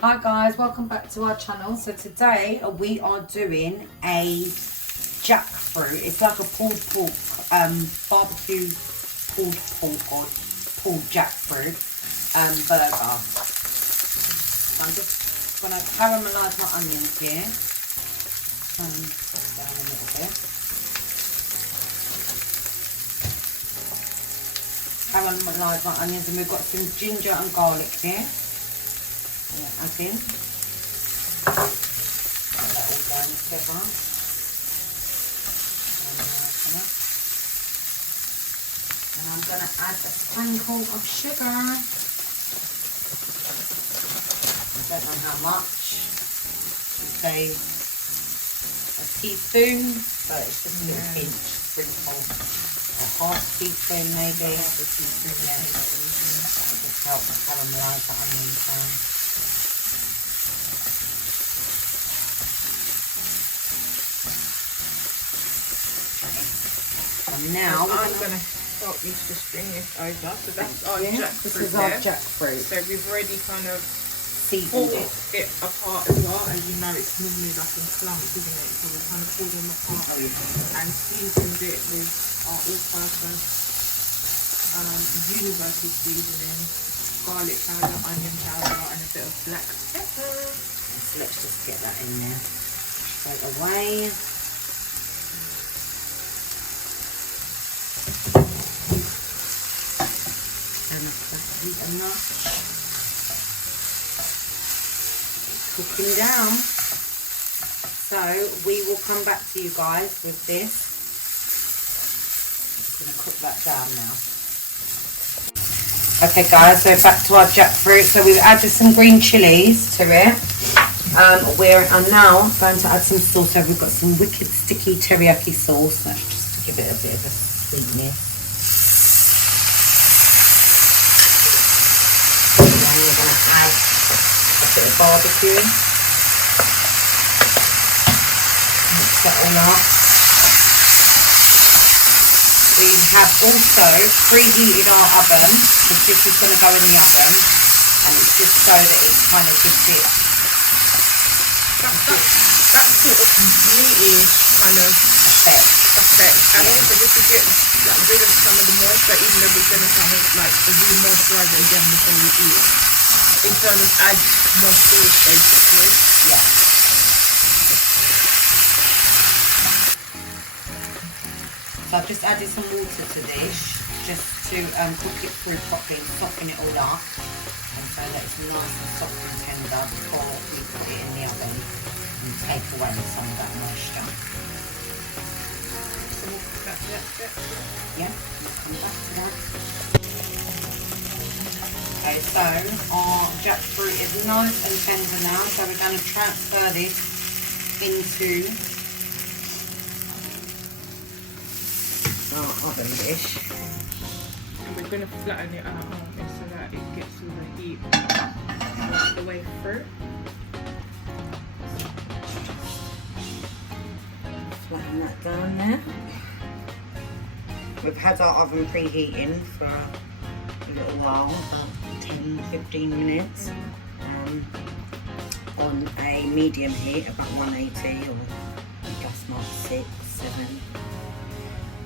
Hi guys, welcome back to our channel. So today we are doing a jackfruit. It's like a pulled pork, barbecue pulled pork or pulled jackfruit burger. So I'm just going to caramelise my onions here. Turn them down a little bit. Caramelise my onions, and we've got some ginger and garlic here. Add in. Put that all down together. And I'm going to add a sprinkle of sugar. I don't know how much. I'd say a teaspoon, but it's just a little pinch, sprinkle. A half teaspoon maybe. Half a teaspoon, yeah. Just help caramelise the onions down. And now I'm going to help you to string this over. So that's our jackfruit. This is our jackfruit. So we've already kind of seasoned it apart as well. As you know, it's normally like in clumps, isn't it? So we kind of pulled them apart and seasoned it with our all-purpose universal seasoning, garlic powder, onion powder, and a bit of black pepper. So let's just get that in there straight away. Enough. Cooking down. So we will come back to you guys with this. I'm going to cook that down now. Okay guys, so back to our jackfruit. So we've added some green chilies to it. We are now going to add some sauce. So we've got some wicked sticky teriyaki sauce. That's just to give it a bit of a sweetness. We're going to add a bit of barbecue. Mix that all up. We have also preheated our oven, because this is going to go in the oven, and it's just so that it kind of gives it that sort of meaty kind of effect. And also just to get rid of some of the moisture, even though we're going to kind of like re-moisturize it again before we eat. It kind of adds more sauce basically. yeah. So I've just added some water to this, just to cook it through properly and soften it all up, and so that it's nice and soft and tender before we put it in the oven and take away some of that moisture. Yeah, we'll come back to that. Okay, so our jackfruit is nice and tender now, so we're going to transfer this into our oven dish. And we're going to flatten it out so that it gets all the heat all the way through. Flatten that down there. We've had our oven preheating for a little while, about 10-15 minutes, on a medium heat, about 180 or gas mark 6, 7.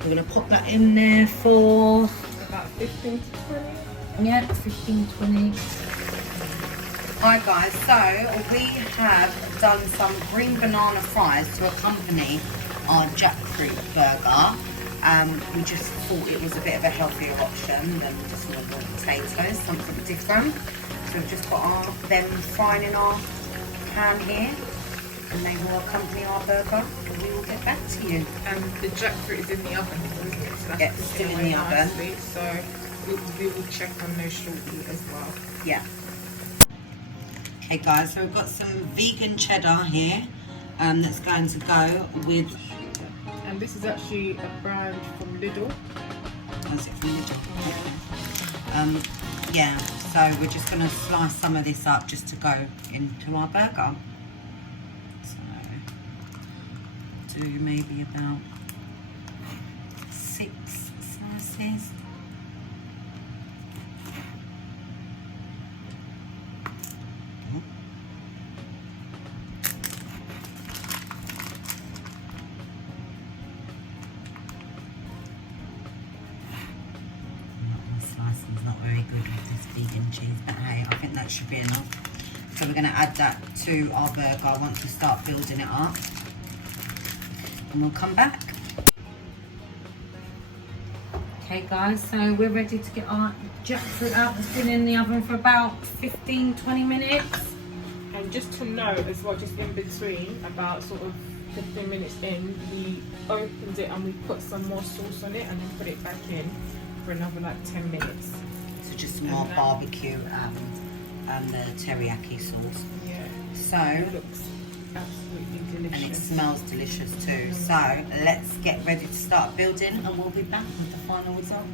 I'm going to pop that in there for about 15 to 20. Yeah, 15-20. Hi guys, so we have done some green banana fries to accompany our jackfruit burger. We just thought it was a bit of a healthier option than just normal potatoes, something different. So we've just got them frying in our pan here, and they will accompany our burger, and we will get back to you. And the jackfruit is in the oven, isn't it? So that's still in the oven. So we will check on those shortly as well. Yeah. Okay guys, so we've got some vegan cheddar here that's going to go with. And this is actually a brand from Lidl. Oh, is it from Lidl? Okay. Yeah, so we're just going to slice some of this up just to go into our burger. So, do maybe about 6 slices. very good with this vegan cheese, but hey, I think that should be enough. So we're going to add that to our burger once we start building it up. And we'll come back. Okay guys, so we're ready to get our jackfruit out. It's been in the oven for about 15-20 minutes. And just to note as well, just in between, about sort of 15 minutes in, we opened it and we put some more sauce on it and then put it back in for another like 10 minutes. So just more barbecue and the teriyaki sauce. Yeah. So it looks absolutely delicious. And it smells delicious too. So let's get ready to start building and we'll be back with the final result.